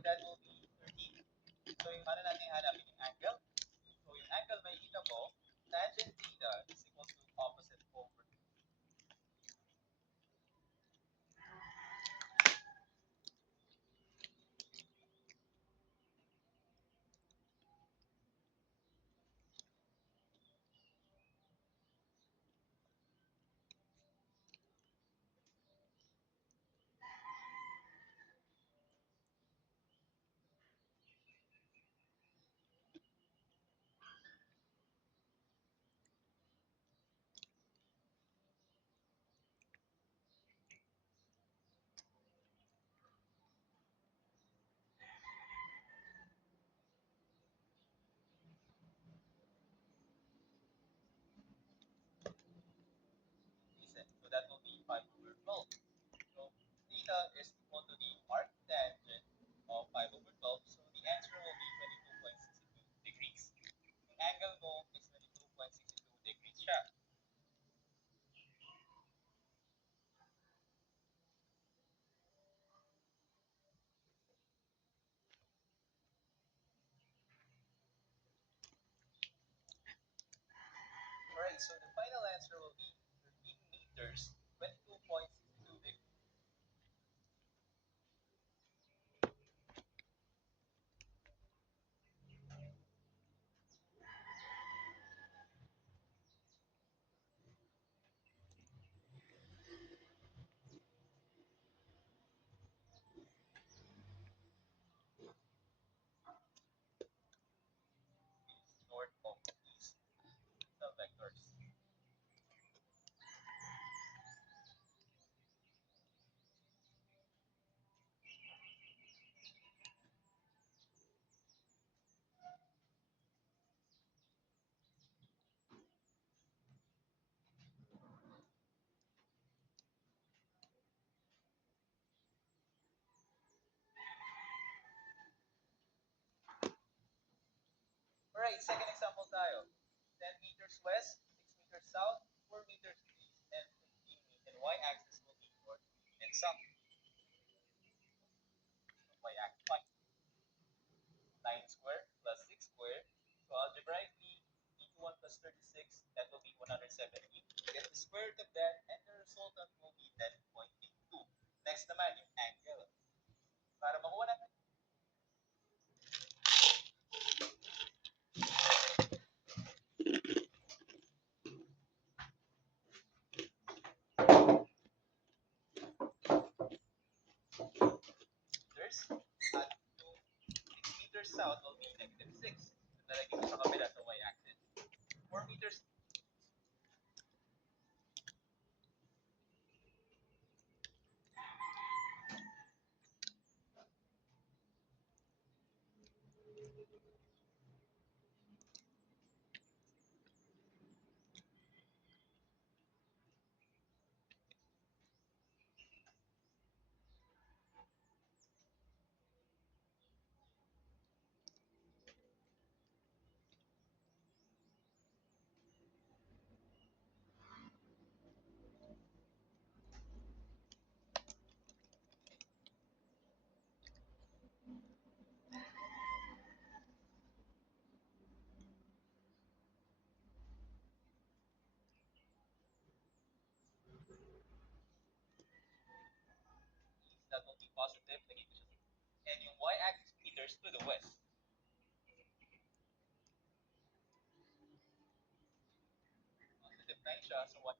that will be 13. So yung paano natin hanapin yung angle? So yung angle makikita mo, tangent theta is equal to opposite over. So that will be 5 over 12. So theta is equal to the arctangent of 5 over 12. So the answer will be 22.62 degrees. Yung angle mo is 22.62 degrees siya. Alright, so the final answer will be 13 meters, 22.62 degrees. North of east, the vectors. Alright, second example tayo. 10 meters west, 6 meters south, 4 meters east, and 15 and y-axis will be north and south. Y-axis, 9 squared plus 6 squared. So algebraically, e1 plus 36, that will be 117. Get the square root of that, and the resultant will be 10.82. Next naman, yung angle. Para makuha natin. Meters, at yung 6 meters south will be negative 6. So nalagay mo sa kabila sa y-axis. 4 meters. That will be positive, negative. And yung y-axis meters to the west. Positive 9 siya, so what?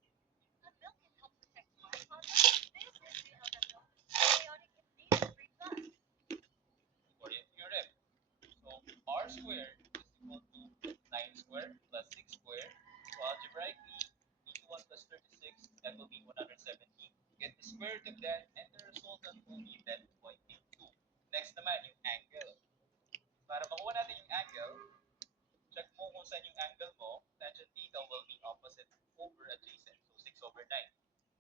According to your rep. So r squared is equal to 9 squared plus 6 squared. So algebraically, e1 plus 36, that will be 117. Get the square root of that, and the resultant will be 10.82. Next naman, yung angle. Para makuha natin yung angle, check mo kung saan yung angle mo. Tangent theta will be opposite over adjacent. So 6 over 9.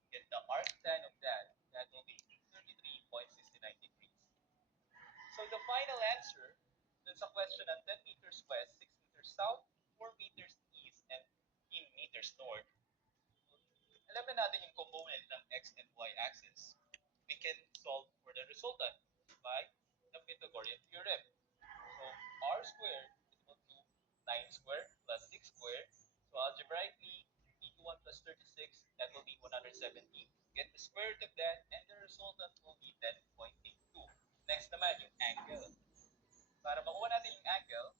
Get the arctan of that. That will be 33.69 degrees. So the final answer dun sa question ng 10 meters west, 6 meters south, 4 meters east, and 15 meters north. Alam na natin yung component ng x and y axis. We can solve for the resultant by the the Pythagorean theorem. So r squared is equal to 9 squared plus 6 squared. So algebraically, e to 1 plus 36, that will be 117. Get the square root of that, and the resultant will be 10.82. Next naman, yung angle. Para makuha natin yung angle,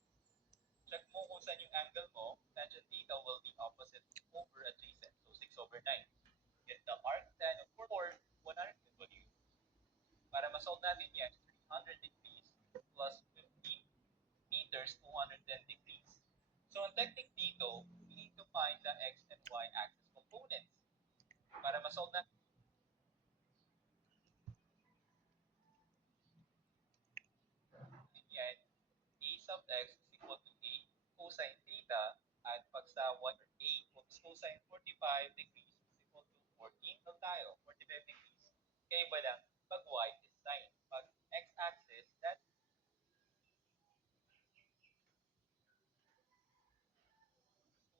check mo kung saan yung angle mo. Tangent theta will be opposite over adjacent. So 6 over 9. Get the arctan of 100 W. Para ma-solve natin yan, 300 degrees plus 15 meters, 210 degrees. So ang technique dito, we need to find the x and y axis components. Para ma-solve natin yan, a sub x is equal to a cosine theta, at pag sa 1 or a cosine 45 degrees is equal to 14 lang tayo, 45 degrees. Kaya iba lang, pag y is sine. Pag x-axis, that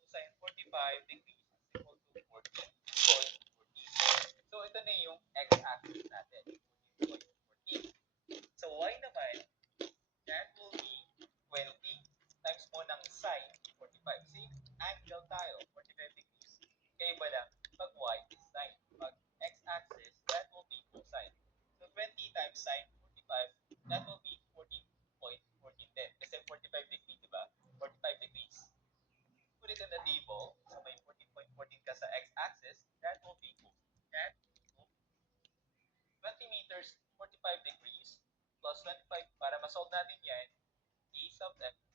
cosine 45 degrees is equal to 14.14. So ito na yung x-axis natin, 14.14. So y naman, that will be 20 times mo ng sine 45. Same angle tayo, 45 degrees. Kaya iba lang, pag y is sine. Pag x-axis, that will be cosine. So 20 times sine 45, that will be 14.14 din. Kasi 45 degrees, di ba? 45 degrees. Put it in the table. So may 14.14 ka sa x-axis, that will be that 20 meters, 45 degrees, plus 25. Para ma-solve natin yan, a sub x